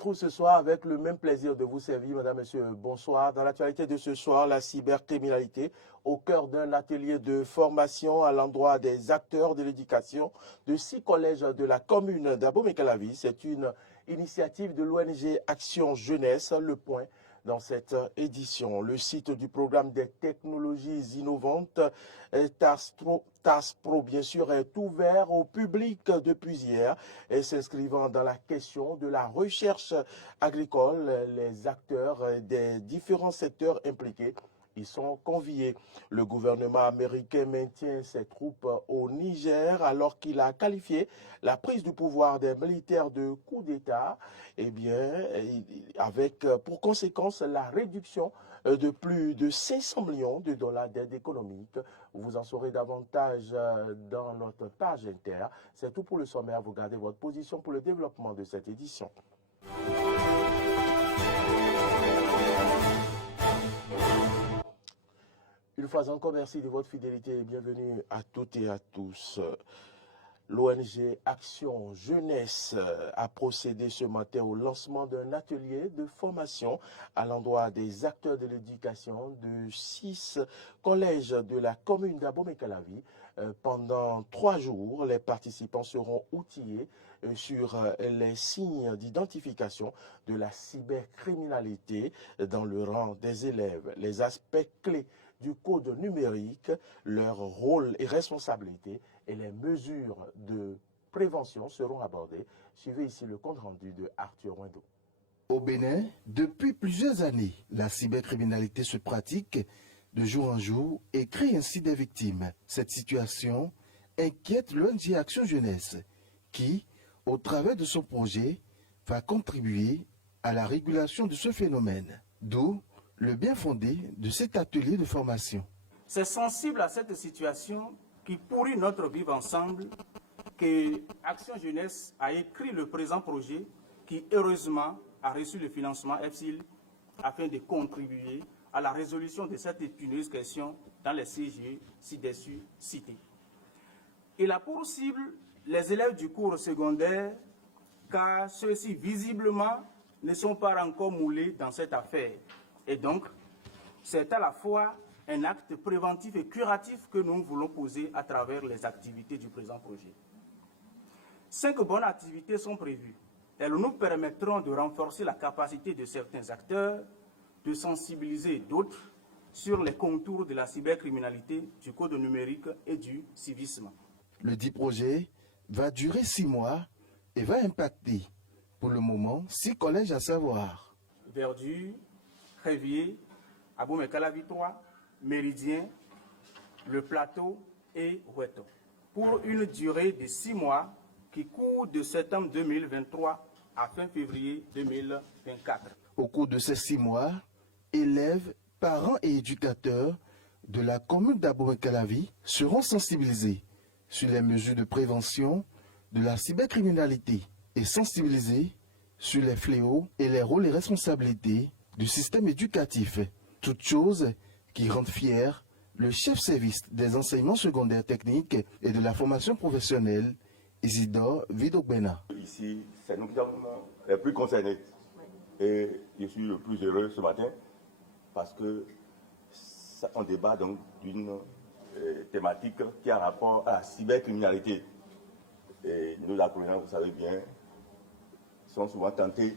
retrouve ce soir avec le même plaisir de vous servir, mesdames, messieurs, bonsoir. Dans l'actualité de ce soir, la cybercriminalité au cœur d'un atelier de formation à l'endroit des acteurs de l'éducation de 6 collèges de la commune d'Abomey-Calavi. C'est une initiative de l'ONG Action Jeunesse, Le Point. Dans cette édition, le site du programme des technologies innovantes TASPRO, bien sûr, est ouvert au public depuis hier et s'inscrivant dans la question de la recherche agricole. Les acteurs des différents secteurs impliqués ils sont conviés. Le gouvernement américain maintient ses troupes au Niger alors qu'il a qualifié la prise du pouvoir des militaires de coup d'État, avec pour conséquence la réduction de plus de 500 millions de dollars d'aide économique. Vous en saurez davantage dans notre page inter. C'est tout pour le sommaire. Vous gardez votre position pour le développement de cette édition. Une fois encore, merci de votre fidélité et bienvenue à toutes et à tous. L'ONG Action Jeunesse a procédé ce matin au lancement d'un atelier de formation à l'endroit des acteurs de l'éducation de 6 collèges de la commune d'Abomey-Calavi. Pendant 3 jours, les participants seront outillés sur les signes d'identification de la cybercriminalité dans le rang des élèves, les aspects clés du code numérique, leur rôle et responsabilité et les mesures de prévention seront abordées. Suivez ici le compte rendu de Arthur Wendo. Au Bénin, depuis plusieurs années, la cybercriminalité se pratique de jour en jour et crée ainsi des victimes. Cette situation inquiète l'ONG Action Jeunesse qui, au travers de son projet, va contribuer à la régulation de ce phénomène. D'où le bien fondé de cet atelier de formation. C'est sensible à cette situation qui pourrit notre vivre ensemble que Action Jeunesse a écrit le présent projet qui, heureusement, a reçu le financement EFSIL afin de contribuer à la résolution de cette épineuse question dans les CGE ci-dessus cités. Il a pour cible les élèves du cours secondaire car ceux-ci, visiblement, ne sont pas encore moulés dans cette affaire. Et donc, c'est à la fois un acte préventif et curatif que nous voulons poser à travers les activités du présent projet. 5 bonnes activités sont prévues. Elles nous permettront de renforcer la capacité de certains acteurs, de sensibiliser d'autres sur les contours de la cybercriminalité, du code numérique et du civisme. Le dit projet va durer 6 mois et va impacter, pour le moment, 6 collèges à savoir. Verdure, Révier, Abomey-Calavi 3, Méridien, Le Plateau et Ouetto, pour une durée de 6 mois qui court de septembre 2023 à fin février 2024. Au cours de ces 6 mois, élèves, parents et éducateurs de la commune d'Abomey-Calavi seront sensibilisés sur les mesures de prévention de la cybercriminalité et sensibilisés sur les fléaux et les rôles et responsabilités du système éducatif, toutes choses qui rendent fier le chef-service des enseignements secondaires techniques et de la formation professionnelle, Isidore Vidogbena. Ici, c'est nous qui sommes les plus concernés. Et je suis le plus heureux ce matin parce que on débat donc d'une thématique qui a rapport à la cybercriminalité. Et nous apprenants, vous savez bien, sont souvent tentés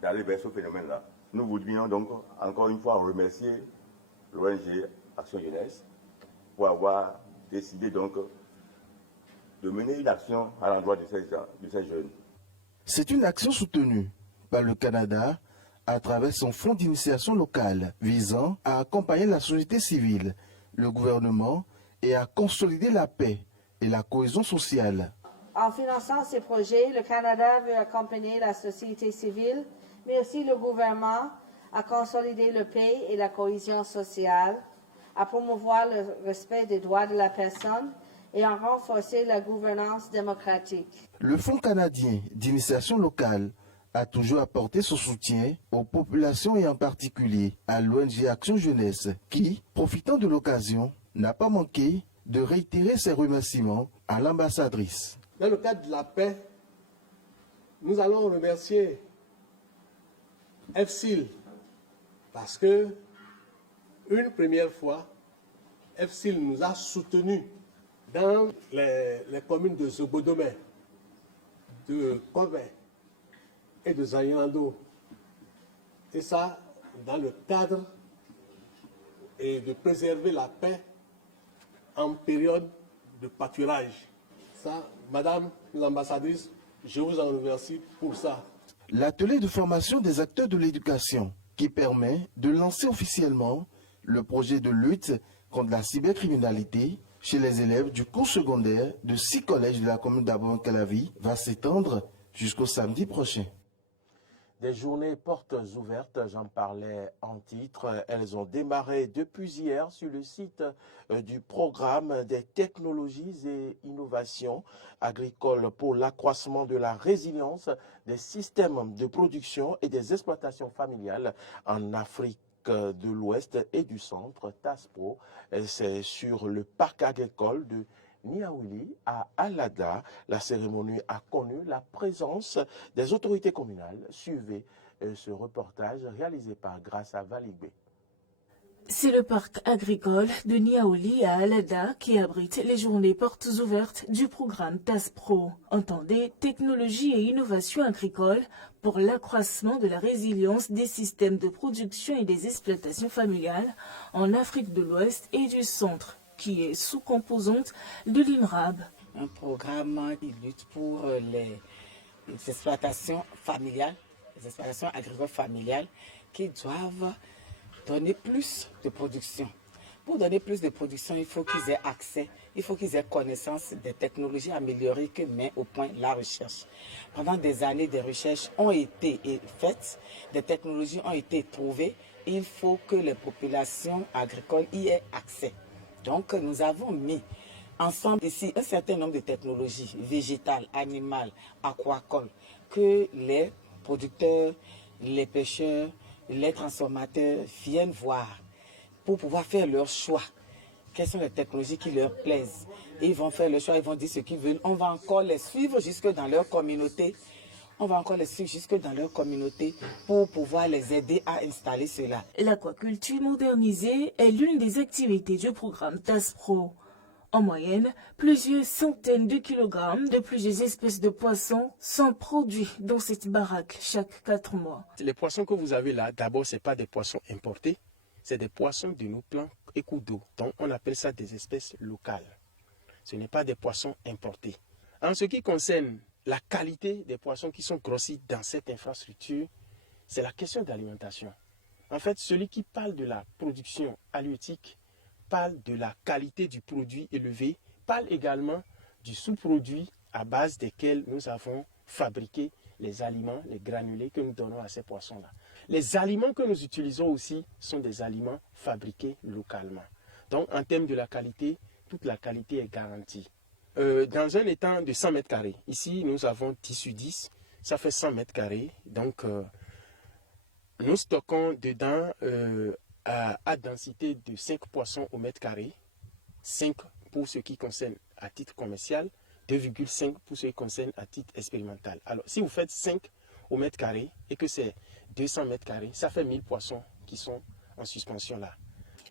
d'aller vers ce phénomène-là. Nous voudrions donc encore une fois remercier l'ONG Action Jeunesse pour avoir décidé donc de mener une action à l'endroit de ces jeunes. C'est une action soutenue par le Canada à travers son fonds d'initiation locale visant à accompagner la société civile, le gouvernement et à consolider la paix et la cohésion sociale. En finançant ces projets, le Canada veut accompagner la société civile, mais aussi le gouvernement à consolider la paix et la cohésion sociale, à promouvoir le respect des droits de la personne et à renforcer la gouvernance démocratique. Le Fonds canadien d'initiation locale a toujours apporté son soutien aux populations et en particulier à l'ONG Action Jeunesse qui, profitant de l'occasion, n'a pas manqué de réitérer ses remerciements à l'ambassadrice. Dans le cadre de la paix, nous allons remercier FSIL, parce que une première fois, FSIL nous a soutenus dans les communes de Zobodomé, de Kové et de Zayando. Et ça, dans le cadre de préserver la paix en période de pâturage. Ça, Madame l'ambassadrice, je vous en remercie pour ça. L'atelier de formation des acteurs de l'éducation qui permet de lancer officiellement le projet de lutte contre la cybercriminalité chez les élèves du cours secondaire de 6 collèges de la commune d'Abomey-Calavi va s'étendre jusqu'au samedi prochain. Des journées portes ouvertes, j'en parlais en titre. Elles ont démarré depuis hier sur le site du programme des technologies et innovations agricoles pour l'accroissement de la résilience des systèmes de production et des exploitations familiales en Afrique de l'Ouest et du Centre, TASPRO. C'est sur le parc agricole de Niaouli à Alada. La cérémonie a connu la présence des autorités communales. Suivez ce reportage réalisé par Grâce Valibé. C'est le parc agricole de Niaouli à Alada qui abrite les journées portes ouvertes du programme TASPRO. Entendez technologie et innovation agricole pour l'accroissement de la résilience des systèmes de production et des exploitations familiales en Afrique de l'Ouest et du Centre, qui est sous-composante de l'INRAB. Un programme qui lutte pour les exploitations familiales, les exploitations agricoles familiales qui doivent donner plus de production. Pour donner plus de production, il faut qu'ils aient accès, il faut qu'ils aient connaissance des technologies améliorées que met au point la recherche. Pendant des années, des recherches ont été faites, des technologies ont été trouvées. Il faut que les populations agricoles y aient accès. Donc, nous avons mis ensemble ici un certain nombre de technologies végétales, animales, aquacoles, que les producteurs, les pêcheurs, les transformateurs viennent voir pour pouvoir faire leur choix. Quelles sont les technologies qui leur plaisent? Et ils vont faire le choix, ils vont dire ce qu'ils veulent. On va encore les suivre jusque dans leur communauté. On va encore les suivre jusque dans leur communauté pour pouvoir les aider à installer cela. L'aquaculture modernisée est l'une des activités du programme TASPRO. En moyenne, plusieurs centaines de kilogrammes de plusieurs espèces de poissons sont produits dans cette baraque chaque 4 mois. Les poissons que vous avez là, d'abord, ce n'est pas des poissons importés, c'est des poissons de nos plans et cours d'eau. Donc, on appelle ça des espèces locales. Ce n'est pas des poissons importés. En ce qui concerne la qualité des poissons qui sont grossis dans cette infrastructure, c'est la question d'alimentation. En fait, celui qui parle de la production halieutique parle de la qualité du produit élevé, parle également du sous-produit à base desquels nous avons fabriqué les aliments, les granulés que nous donnons à ces poissons-là. Les aliments que nous utilisons aussi sont des aliments fabriqués localement. Donc, en termes de la qualité, toute la qualité est garantie. Dans un étang de 100 mètres carrés, ici nous avons 10 sur 10, ça fait 100 mètres carrés. Donc, nous stockons dedans à densité de 5 poissons au mètre carré, 5 pour ce qui concerne à titre commercial, 2,5 pour ce qui concerne à titre expérimental. Alors, si vous faites 5 au mètre carré et que c'est 200 mètres carrés, ça fait 1000 poissons qui sont en suspension là.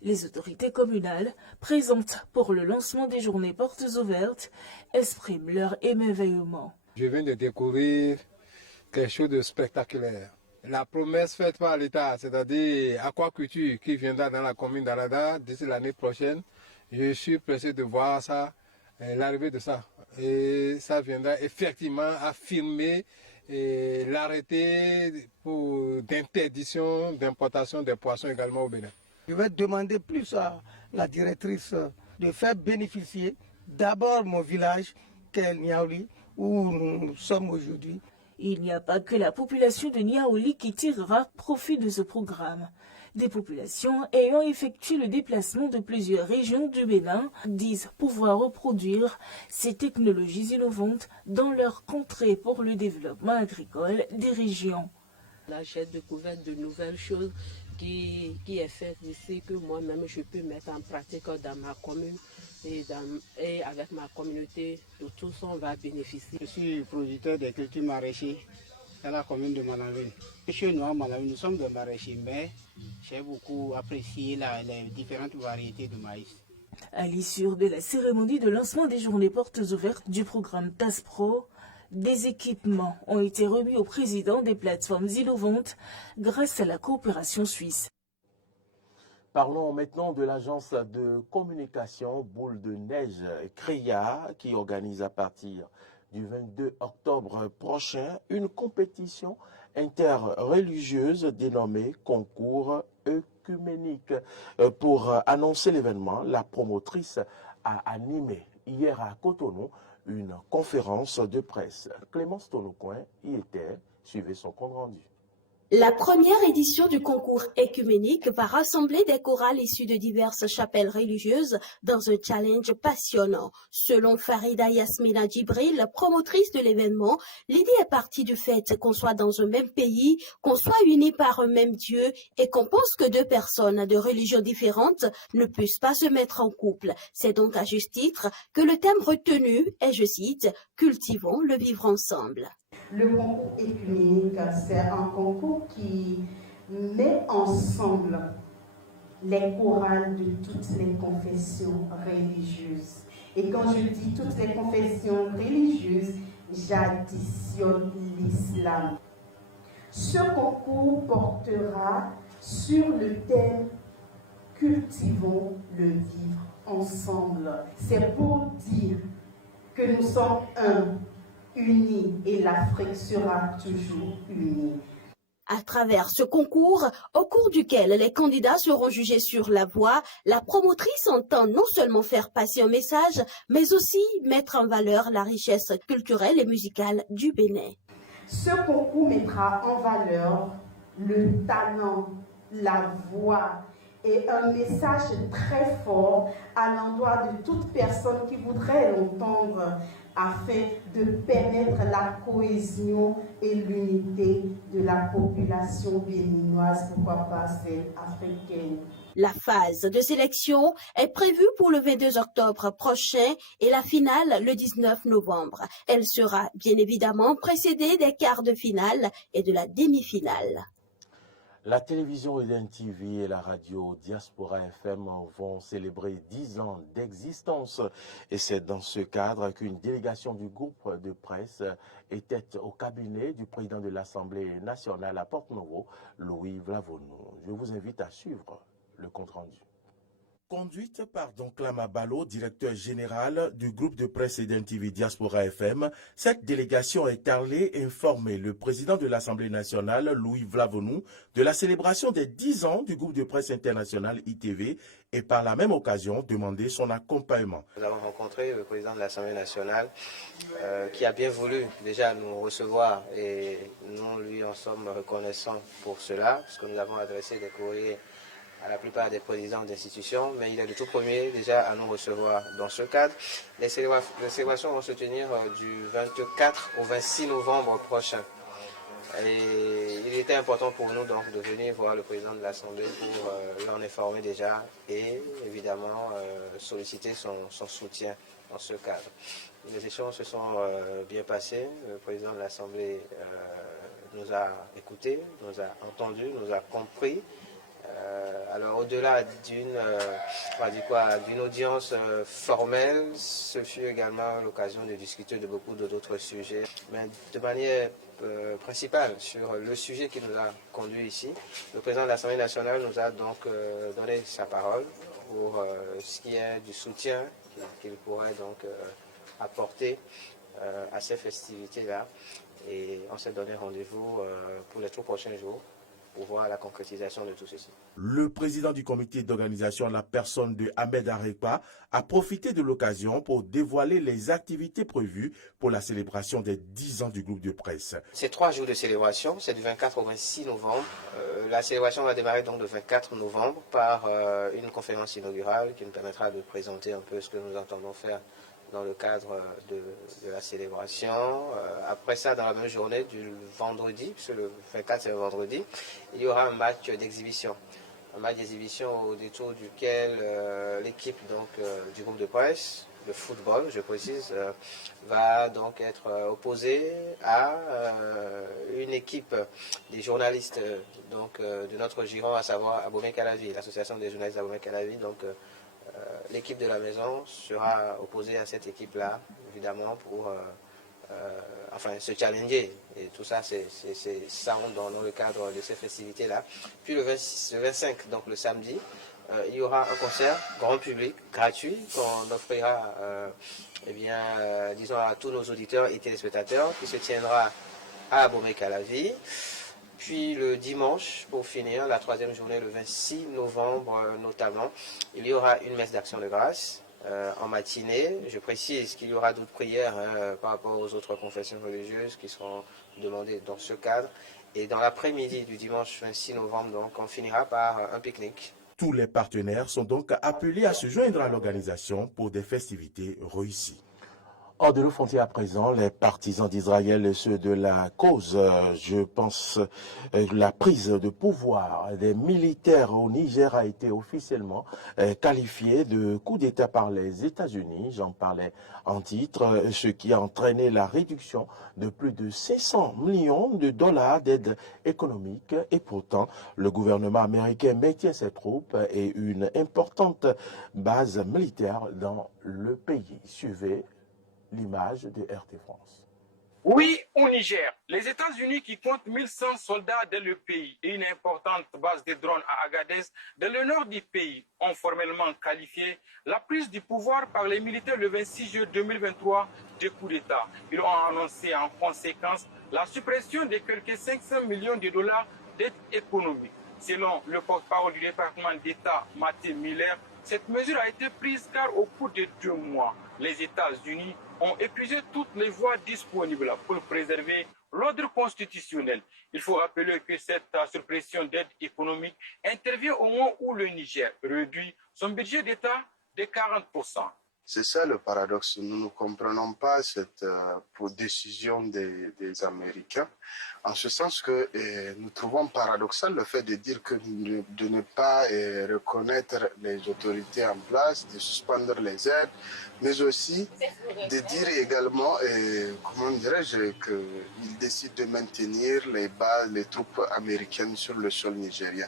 Les autorités communales, présentes pour le lancement des journées portes ouvertes, expriment leur émerveillement. Je viens de découvrir quelque chose de spectaculaire. La promesse faite par l'État, c'est-à-dire aquaculture qui viendra dans la commune d'Alada d'ici l'année prochaine, je suis pressé de voir ça, l'arrivée de ça. Et ça viendra effectivement affirmer l'arrêté d'interdiction d'importation des poissons également au Bénin. Je vais demander plus à la directrice de faire bénéficier d'abord mon village, qu'est Niaouli, où nous sommes aujourd'hui. Il n'y a pas que la population de Niaouli qui tirera profit de ce programme. Des populations ayant effectué le déplacement de plusieurs régions du Bénin disent pouvoir reproduire ces technologies innovantes dans leur contrée pour le développement agricole des régions. Là, j'ai découvert de nouvelles choses qui est fait ici, que moi-même je peux mettre en pratique dans ma commune et avec ma communauté. De tous, on va bénéficier. Je suis producteur de cultures maraîchères c'est la commune de Malawi. Chez nous, à Malawi, nous sommes des maraîchers, mais j'ai beaucoup apprécié les différentes variétés de maïs. À l'issue de la cérémonie de lancement des journées portes ouvertes du programme TASPRO, des équipements ont été remis au président des plateformes innovantes grâce à la coopération suisse. Parlons maintenant de l'agence de communication Boule de Neige CREA qui organise à partir du 22 octobre prochain une compétition interreligieuse dénommée Concours œcuménique. Pour annoncer l'événement, la promotrice a animé hier à Cotonou une conférence de presse. Clémence Tonocoin y était, suivez son compte rendu. La première édition du concours œcuménique va rassembler des chorales issus de diverses chapelles religieuses dans un challenge passionnant. Selon Farida Yasmina Djibril, promotrice de l'événement, l'idée est partie du fait qu'on soit dans un même pays, qu'on soit unis par un même Dieu et qu'on pense que deux personnes de religions différentes ne puissent pas se mettre en couple. C'est donc à juste titre que le thème retenu est, je cite, « Cultivons le vivre ensemble ». Le concours œcuménique, c'est un concours qui met ensemble les chorales de toutes les confessions religieuses. Et quand je dis toutes les confessions religieuses, j'additionne l'islam. Ce concours portera sur le thème « Cultivons le vivre ensemble ». C'est pour dire que nous sommes un. Unis et l'Afrique sera toujours unie. À travers ce concours, au cours duquel les candidats seront jugés sur la voix, la promotrice entend non seulement faire passer un message, mais aussi mettre en valeur la richesse culturelle et musicale du Bénin. Ce concours mettra en valeur le talent, la voix et un message très fort à l'endroit de toute personne qui voudrait l'entendre, afin de permettre la cohésion et l'unité de la population béninoise, pourquoi pas celle africaine. La phase de sélection est prévue pour le 22 octobre prochain et la finale le 19 novembre. Elle sera bien évidemment précédée des quarts de finale et de la demi-finale. La télévision Eden TV et la radio Diaspora FM vont célébrer 10 ans d'existence. Et c'est dans ce cadre qu'une délégation du groupe de presse était au cabinet du président de l'Assemblée nationale à Porto-Novo, Louis Vlavonou. Je vous invite à suivre le compte-rendu. Conduite par Donclama Balo, directeur général du groupe de presse Eden TV Diaspora FM, cette délégation est allée informer le président de l'Assemblée nationale, Louis Vlavonou, de la célébration des 10 ans du groupe de presse international ITV et par la même occasion demander son accompagnement. Nous avons rencontré le président de l'Assemblée nationale qui a bien voulu déjà nous recevoir et nous lui en sommes reconnaissants pour cela, parce que nous avons adressé des courriers à la plupart des présidents d'institutions, mais il est le tout premier déjà à nous recevoir dans ce cadre. Les célébrations vont se tenir du 24 au 26 novembre prochain. Et il était important pour nous donc de venir voir le président de l'Assemblée pour l'en informer déjà et évidemment solliciter son soutien dans ce cadre. Les échanges se sont bien passés. Le président de l'Assemblée nous a écoutés, nous a entendus, nous a compris. Alors au-delà d'une audience formelle, ce fut également l'occasion de discuter de beaucoup d'autres sujets, mais de manière principale sur le sujet qui nous a conduit ici. Le président de l'Assemblée nationale nous a donc donné sa parole pour ce qui est du soutien qu'il pourrait donc apporter à ces festivités-là. Et on s'est donné rendez-vous pour les 3 prochains jours pour voir la concrétisation de tout ceci. Le président du comité d'organisation, la personne de Ahmed Arepa, a profité de l'occasion pour dévoiler les activités prévues pour la célébration des 10 ans du groupe de presse. C'est 3 jours de célébration, c'est du 24 au 26 novembre. La célébration va démarrer donc le 24 novembre par une conférence inaugurale qui nous permettra de présenter un peu ce que nous entendons faire dans le cadre de la célébration. Après ça, dans la même journée du vendredi, puisque le 24 c'est le vendredi, il y aura un match d'exhibition. Un match d'exhibition au détour duquel l'équipe du groupe de presse le football, je précise, va donc être opposé à une équipe des journalistes de notre giron, à savoir Abomey Calavi, l'association des journalistes d'Abomey Calavi. Donc l'équipe de la maison sera opposée à cette équipe-là, évidemment, pour se challenger. Et tout ça, ça rentre dans le cadre de ces festivités-là. Puis le 25, donc le samedi, il y aura un concert grand public, gratuit, qu'on offrira disons à tous nos auditeurs et téléspectateurs, qui se tiendra à Abomey Calavi. Puis le dimanche, pour finir, la troisième journée, le 26 novembre notamment, il y aura une messe d'action de grâce en matinée. Je précise qu'il y aura d'autres prières par rapport aux autres confessions religieuses qui seront demandées dans ce cadre. Et dans l'après-midi du dimanche 26 novembre, donc, on finira par un pique-nique. Tous les partenaires sont donc appelés à se joindre à l'organisation pour des festivités réussies. Hors de nos frontières à présent, les partisans d'Israël et ceux de la cause, je pense, la prise de pouvoir des militaires au Niger a été officiellement qualifiée de coup d'État par les États-Unis. J'en parlais en titre, ce qui a entraîné la réduction de plus de 500 millions de dollars d'aide économique. Et pourtant, le gouvernement américain maintient ses troupes et une importante base militaire dans le pays. Suivez l'image de RT France. Oui, au Niger, les États-Unis qui comptent 1100 soldats dans le pays et une importante base de drones à Agadez, dans le nord du pays, ont formellement qualifié la prise du pouvoir par les militaires le 26 juillet 2023 de coup d'État. Ils ont annoncé en conséquence la suppression de quelques 500 millions de dollars d'aide économique. Selon le porte-parole du département d'État, Mathieu Miller, cette mesure a été prise car au cours de 2 mois, les États-Unis ont épuisé toutes les voies disponibles pour préserver l'ordre constitutionnel. Il faut rappeler que cette suppression d'aide économique intervient au moment où le Niger réduit son budget d'État de 40%. C'est ça le paradoxe. Nous ne comprenons pas cette décision des Américains, en ce sens que nous trouvons paradoxal le fait de dire que de ne pas reconnaître les autorités en place, de suspendre les aides, mais aussi de dire également, comment dirais-je, qu'ils décident de maintenir les troupes américaines sur le sol nigérien.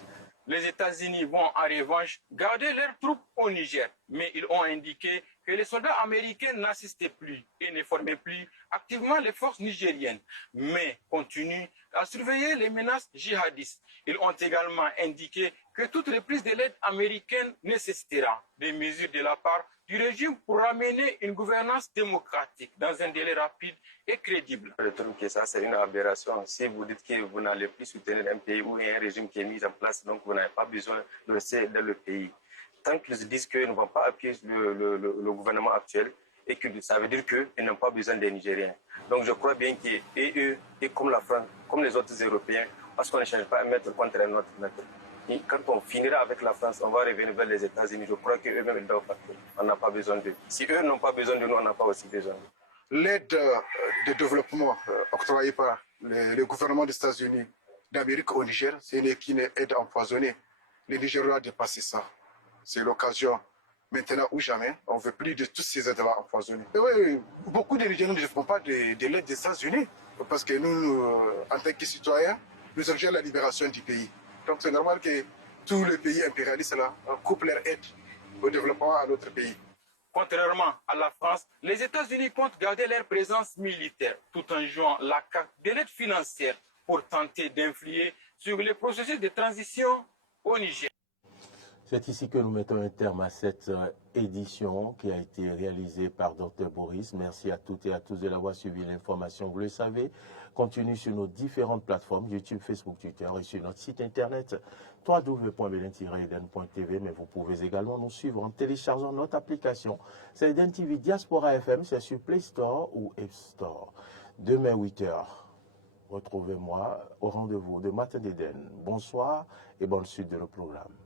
Les États-Unis vont en revanche garder leurs troupes au Niger, mais ils ont indiqué que les soldats américains n'assistaient plus et ne formaient plus activement les forces nigériennes, mais continuent à surveiller les menaces djihadistes. Ils ont également indiqué que toute reprise de l'aide américaine nécessitera des mesures de la part du régime pour ramener une gouvernance démocratique dans un délai rapide et crédible. Je trouve que ça, c'est une aberration. Si vous dites que vous n'allez plus soutenir un pays ou un régime qui est mis en place, donc vous n'avez pas besoin de rester dans le pays. Tant qu'ils disent qu'ils ne vont pas appuyer le gouvernement actuel, et que ça veut dire qu'ils n'ont pas besoin des Nigériens. Donc je crois bien qu'eux, et comme la France, comme les autres Européens, parce qu'on ne change pas un maître contre un autre maître. Et quand on finira avec la France, on va revenir vers les États-Unis. Je crois qu'eux-mêmes, ils doivent partir. On n'a pas besoin d'eux. Si eux n'ont pas besoin de nous, on n'a pas aussi besoin d'eux. L'aide de développement octroyée par le gouvernement des États-Unis d'Amérique au Niger, c'est une aide empoisonnée. Le Niger doit dépasser ça. C'est l'occasion, maintenant ou jamais, on ne veut plus de toutes ces aides-là empoisonnées. Et oui, beaucoup de Nigériens ne font pas de l'aide des États-Unis, parce que nous, en tant que citoyens, nous exigeons la libération du pays. Donc c'est normal que tous les pays impérialistes là, coupent leur aide au développement à notre pays. Contrairement à la France, les États-Unis comptent garder leur présence militaire tout en jouant la carte de l'aide financière pour tenter d'influer sur les processus de transition au Niger. C'est ici que nous mettons un terme à cette édition qui a été réalisée par Dr Boris. Merci à toutes et à tous de l'avoir suivi. L'information, vous le savez, continue sur nos différentes plateformes, YouTube, Facebook, Twitter et sur notre site internet www.belen-eden.tv. Mais vous pouvez également nous suivre en téléchargeant notre application. C'est Eden TV Diaspora FM, c'est sur Play Store ou App Store. Demain 8h, retrouvez-moi au rendez-vous de Matin d'Eden. Bonsoir et bonne suite de nos programmes.